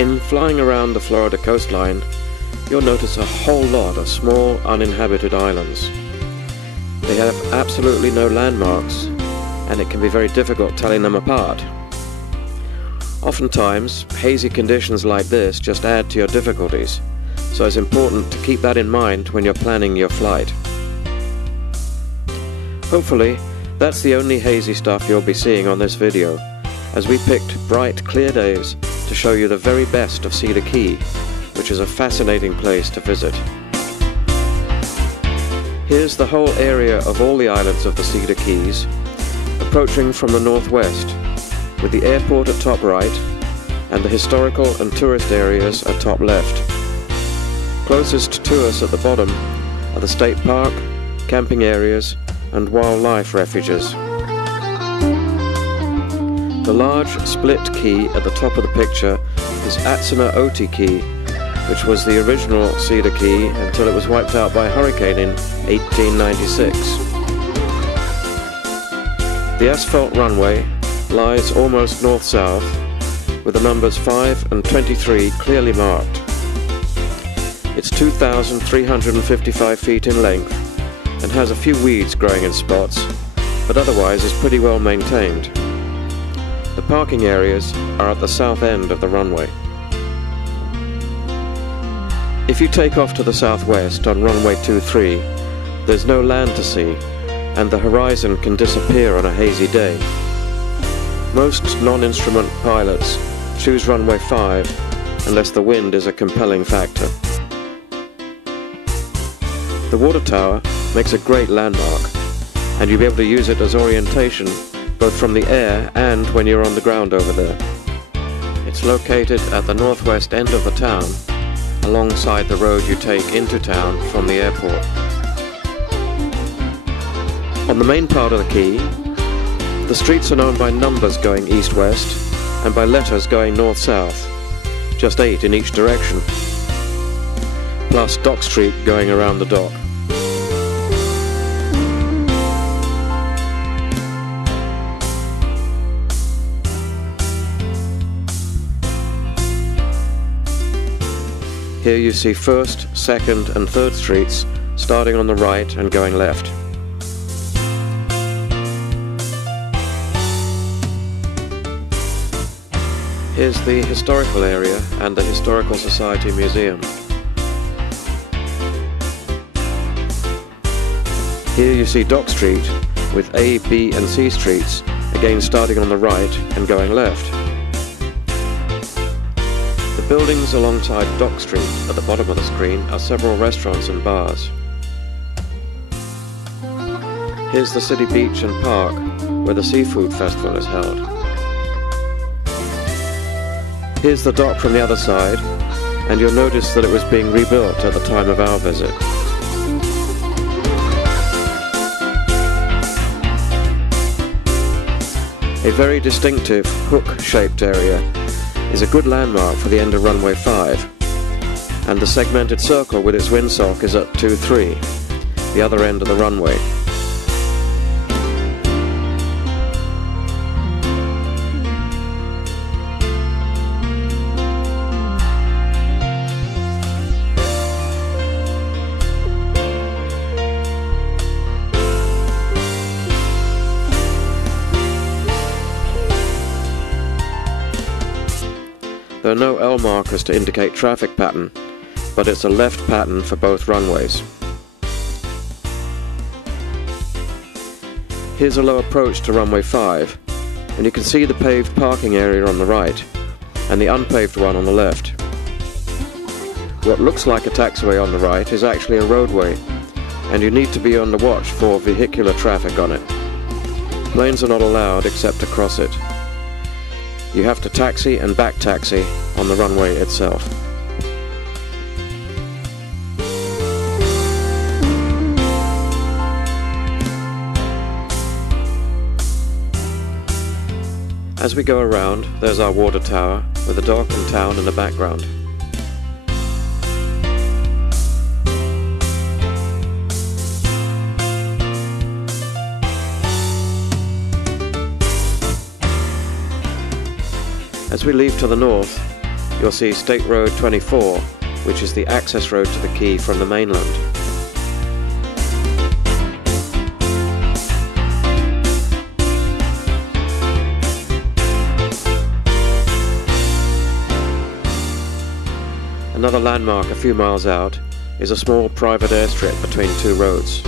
In flying around the Florida coastline, you'll notice a whole lot of small uninhabited islands. They have absolutely no landmarks, and it can be very difficult telling them apart. Oftentimes, hazy conditions like this just add to your difficulties, so it's important to keep that in mind when you're planning your flight. Hopefully, that's the only hazy stuff you'll be seeing on this video, as we picked bright, clear days to show you the very best of Cedar Key, which is a fascinating place to visit. Here's the whole area of all the islands of the Cedar Keys, approaching from the northwest, with the airport at top right and the historical and tourist areas at top left. Closest to us at the bottom are the state park, camping areas and wildlife refuges. The large split key at the top of the picture is Oti Key, which was the original Cedar Key until it was wiped out by a hurricane in 1896. The asphalt runway lies almost north-south, with the numbers 5 and 23 clearly marked. It's 2,355 feet in length and has a few weeds growing in spots, but otherwise is pretty well maintained. The parking areas are at the south end of the runway. If you take off to the southwest on runway 23, there's no land to see, and the horizon can disappear on a hazy day. Most non-instrument pilots choose runway 5 unless the wind is a compelling factor. The water tower makes a great landmark, and you'll be able to use it as orientation both from the air and when you're on the ground over there. It's located at the northwest end of the town, alongside the road you take into town from the airport. On the main part of the key, the streets are known by numbers going east-west and by letters going north-south, just 8 in each direction, plus Dock Street going around the dock. Here you see 1st, 2nd and 3rd streets starting on the right and going left. Here's the historical area and the Historical Society Museum. Here you see Dock Street with A, B and C streets again starting on the right and going left. The buildings alongside Dock Street at the bottom of the screen are several restaurants and bars. Here's the city beach and park where the seafood festival is held. Here's the dock from the other side, and you'll notice that it was being rebuilt at the time of our visit. A very distinctive hook-shaped area is a good landmark for the end of runway 5, and the segmented circle with its windsock is at 2-3, the other end of the runway. There are no L markers to indicate traffic pattern, but it's a left pattern for both runways. Here's a low approach to runway 5, and you can see the paved parking area on the right, and the unpaved one on the left. What looks like a taxiway on the right is actually a roadway, and you need to be on the watch for vehicular traffic on it. Planes are not allowed except to cross it. You have to taxi and back taxi on the runway itself. As we go around, there's our water tower with the dock and town in the background. As we leave to the north, you'll see State Road 24, which is the access road to the Key from the mainland. Another landmark a few miles out is a small private airstrip between two roads.